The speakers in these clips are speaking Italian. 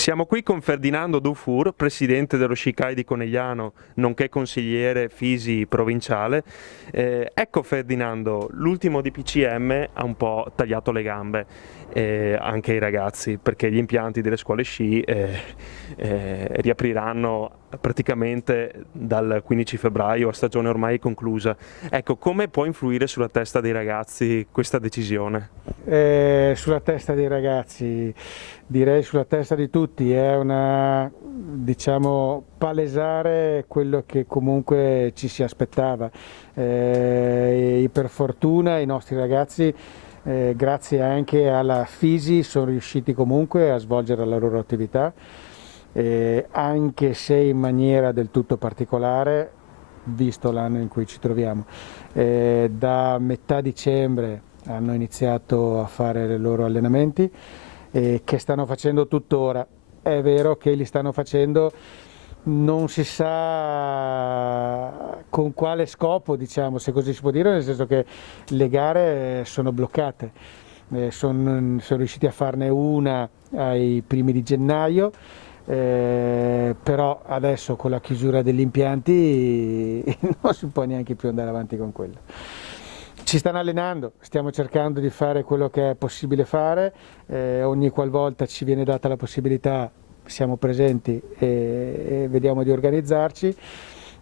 Siamo qui con Ferdinando Dufour, presidente dello Shikai di Conegliano, nonché consigliere Fisi provinciale. Ecco Ferdinando, l'ultimo DPCM ha un po' tagliato le gambe anche ai ragazzi, perché gli impianti delle scuole sci riapriranno praticamente dal 15 febbraio, a stagione ormai conclusa. Ecco, come può influire sulla testa dei ragazzi questa decisione? Sulla testa dei ragazzi, direi sulla testa di tutti, è una, diciamo, palesare quello che comunque ci si aspettava. E per fortuna i nostri ragazzi, grazie anche alla Fisi, sono riusciti comunque a svolgere la loro attività, anche se in maniera del tutto particolare, visto l'anno in cui ci troviamo. Da metà dicembre hanno iniziato a fare i loro allenamenti che stanno facendo tuttora. È vero che li stanno facendo, non si sa con quale scopo, diciamo, se così si può dire, nel senso che le gare sono bloccate. Sono riusciti a farne una ai primi di gennaio, però adesso con la chiusura degli impianti non si può neanche più andare avanti con quello. Ci stanno allenando, stiamo cercando di fare quello che è possibile fare, ogni qualvolta ci viene data la possibilità siamo presenti e vediamo di organizzarci.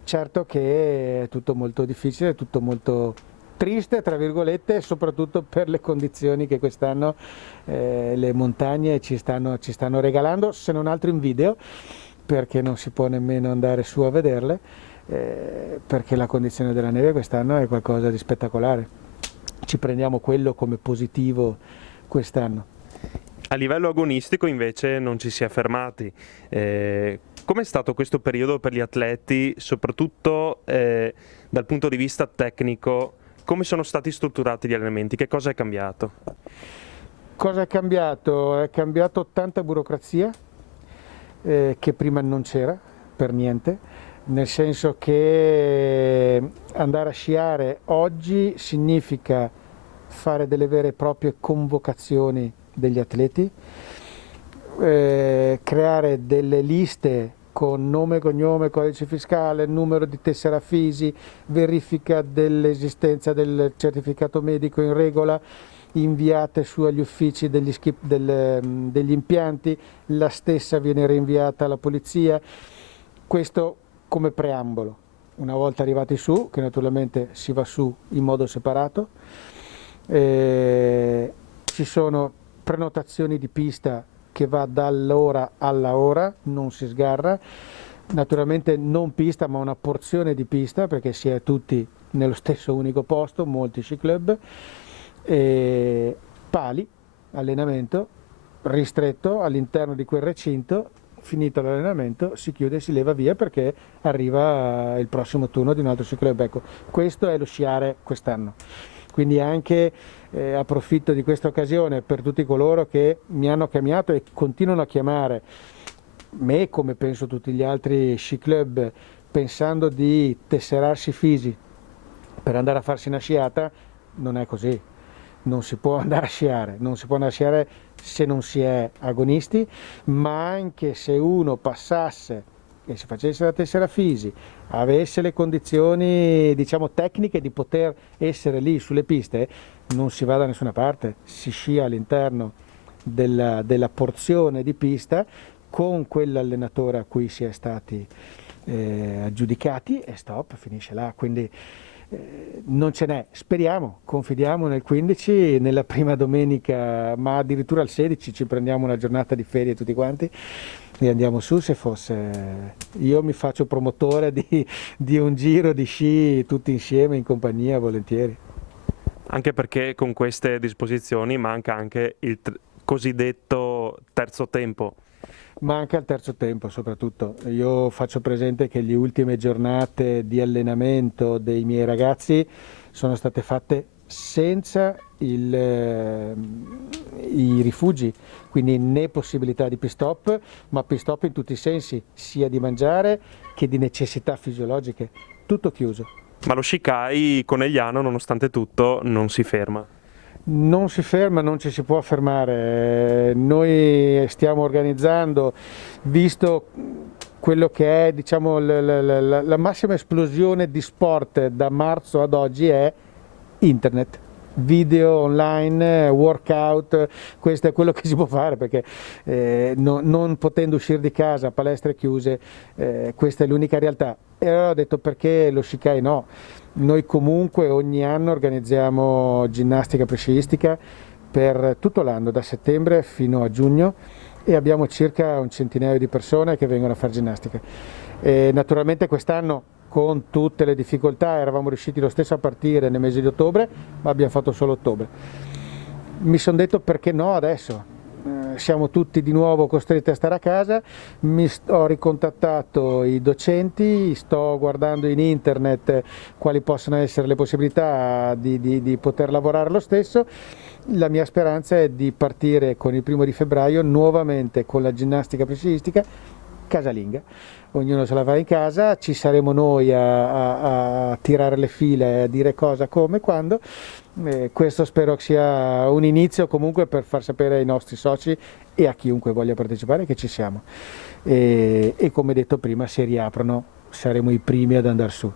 Certo che è tutto molto difficile, è tutto molto triste, tra virgolette, soprattutto per le condizioni che quest'anno le montagne ci stanno regalando, se non altro in video, perché non si può nemmeno andare su a vederle. Perché la condizione della neve quest'anno è qualcosa di spettacolare. Ci prendiamo quello come positivo quest'anno. A livello agonistico invece non ci si è fermati. Com'è stato questo periodo per gli atleti, soprattutto dal punto di vista tecnico? Come sono stati strutturati gli allenamenti? Che cosa è cambiato? Cosa è cambiato? È cambiato tanta burocrazia che prima non c'era per niente. Nel senso che andare a sciare oggi significa fare delle vere e proprie convocazioni degli atleti, creare delle liste con nome, cognome, codice fiscale, numero di tessera Fisi, verifica dell'esistenza del certificato medico in regola, inviate su agli uffici degli impianti, la stessa viene rinviata alla polizia. Questo come preambolo. Una volta arrivati su, che naturalmente si va su in modo separato, ci sono prenotazioni di pista che va dall'ora alla ora, non si sgarra, naturalmente non pista ma una porzione di pista perché si è tutti nello stesso unico posto, molti sci club, pali, allenamento ristretto all'interno di quel recinto. Finito l'allenamento si chiude e si leva via perché arriva il prossimo turno di un altro sci club. Ecco, questo è lo sciare quest'anno. Quindi anche approfitto di questa occasione per tutti coloro che mi hanno chiamato e continuano a chiamare me, come penso tutti gli altri sci club, pensando di tesserarsi Fisi per andare a farsi una sciata. Non è così. Non si può andare a sciare, non si può andare a sciare se non si è agonisti, ma anche se uno passasse e si facesse la tessera Fisi, avesse le condizioni, diciamo, tecniche di poter essere lì sulle piste, non si va da nessuna parte, si scia all'interno della porzione di pista con quell'allenatore a cui si è stati aggiudicati e stop, finisce là. Quindi non ce n'è, speriamo, confidiamo nel 15, nella prima domenica, ma addirittura al 16 ci prendiamo una giornata di ferie tutti quanti e andiamo su. Se fosse, io mi faccio promotore di un giro di sci tutti insieme in compagnia, volentieri. Anche perché con queste disposizioni manca anche il cosiddetto terzo tempo. Manca il terzo tempo soprattutto. Io faccio presente che le ultime giornate di allenamento dei miei ragazzi sono state fatte senza i rifugi, quindi né possibilità di pit stop, ma pit stop in tutti i sensi, sia di mangiare che di necessità fisiologiche, tutto chiuso. Ma lo Shikai Conegliano, nonostante tutto, non si ferma. Non si ferma, non ci si può fermare. Noi stiamo organizzando, visto quello che è, diciamo, la massima esplosione di sport da marzo ad oggi è internet. Video online, workout, questo è quello che si può fare perché non potendo uscire di casa, palestre chiuse, questa è l'unica realtà. E allora ho detto perché lo Shikai no? Noi comunque ogni anno organizziamo ginnastica presciistica per tutto l'anno, da settembre fino a giugno, e abbiamo circa un centinaio di persone che vengono a fare ginnastica. E naturalmente quest'anno con tutte le difficoltà eravamo riusciti lo stesso a partire nel mese di ottobre, ma abbiamo fatto solo ottobre. Mi sono detto perché no adesso? Siamo tutti di nuovo costretti a stare a casa, ho ricontattato i docenti, sto guardando in internet quali possono essere le possibilità di poter lavorare lo stesso. La mia speranza è di partire con il 1° di febbraio nuovamente con la ginnastica pesistica casalinga. Ognuno se la fa in casa, ci saremo noi a tirare le file, a dire cosa, come, quando. Questo spero che sia un inizio comunque per far sapere ai nostri soci e a chiunque voglia partecipare che ci siamo. E come detto prima, se riaprono saremo i primi ad andare su.